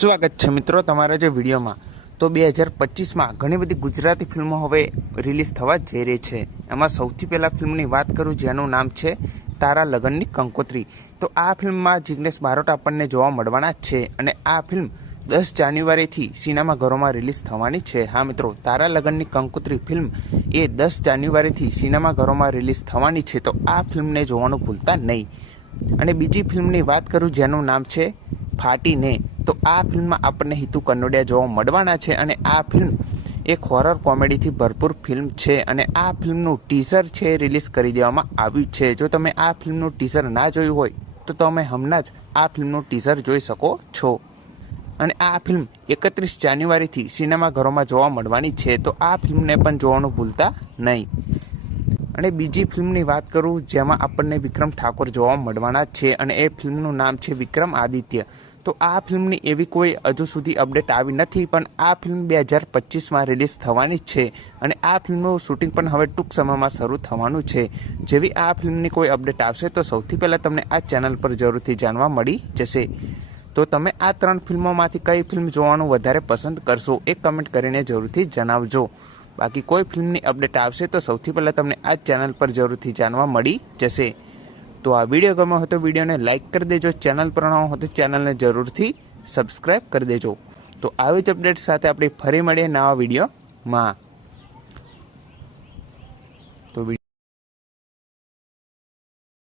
સ્વાગત છે મિત્રો તમારા જે વિડીયોમાં। તો 2025માં ઘણી બધી ગુજરાતી ફિલ્મો હવે રિલીઝ થવા જઈ રહી છે। એમાં સૌથી પહેલાં ફિલ્મની વાત કરું જેનું નામ છે તારા લગનની કંકોત્રી। તો આ ફિલ્મમાં જિગ્નેશ બારોટ આપણને જોવા મળવાના જ છે અને આ ફિલ્મ 10 જાન્યુઆરીથી સિનેમાઘરોમાં રિલીઝ થવાની છે। હા મિત્રો, તારા લગનની કંકોત્રી ફિલ્મ એ 10 જાન્યુઆરીથી સિનેમાઘરોમાં રિલીઝ થવાની છે, તો આ ફિલ્મને જોવાનું ભૂલતા નહીં। અને બીજી ફિલ્મની વાત કરું જેનું નામ છે ફાટીને। તો આ ફિલ્મમાં આપણને હિતુ કનોડિયા જોવા મળવાના છે અને આ ફિલ્મ એક હોરર કોમેડીથી ભરપૂર ફિલ્મ છે અને આ ફિલ્મનું ટીઝર છે જાહેર કરી દેવામાં આવ્યું છે। જો તમે આ ફિલ્મનું ટીઝર ના જોયું હોય તો તમે હમણાં જ આ ફિલ્મનું ટીઝર જોઈ શકો છો। અને આ ફિલ્મ 31 જાન્યુઆરીથી સિનેમાઘરોમાં જોવા મળવાની છે, તો આ ફિલ્મને પણ જોવાનું ભૂલતા નહીં। અને બીજી ફિલ્મની વાત કરું જેમાં આપણને વિક્રમ ઠાકોર જોવા મળવાના છે અને એ ફિલ્મનું નામ છે વિક્રમ આદિત્ય। તો આ ફિલ્મની એવી કોઈ હજુ સુધી અપડેટ આવી નથી, પણ આ ફિલ્મ 2025માં રિલીઝ થવાની છે અને આ ફિલ્મનું શૂટિંગ પણ હવે ટૂંક સમયમાં શરૂ થવાનું છે। જેવી આ ફિલ્મની કોઈ અપડેટ આવશે તો સૌથી પહેલાં તમને આ ચેનલ પર જરૂરથી જાણવા મળી જશે। તો તમે આ 3 ફિલ્મોમાંથી કઈ ફિલ્મ જોવાનું વધારે પસંદ કરશો એ કમેન્ટ કરીને જરૂરથી જણાવજો। બાકી કોઈ ફિલ્મની અપડેટ આવશે તો સૌથી પહેલાં તમને આ ચેનલ પર જરૂરથી જાણવા મળી જશે। તો આ વિડીયો ગમ્યો હોય તો વિડીયોને લાઇક કરી દેજો, ચેનલ પર ન હોય તો ચેનલને જરૂરથી સબસ્ક્રાઈબ કરી દેજો। તો આવી જ અપડેટ સાથે આપણે ફરી મળીએ નવા વિડીયોમાં।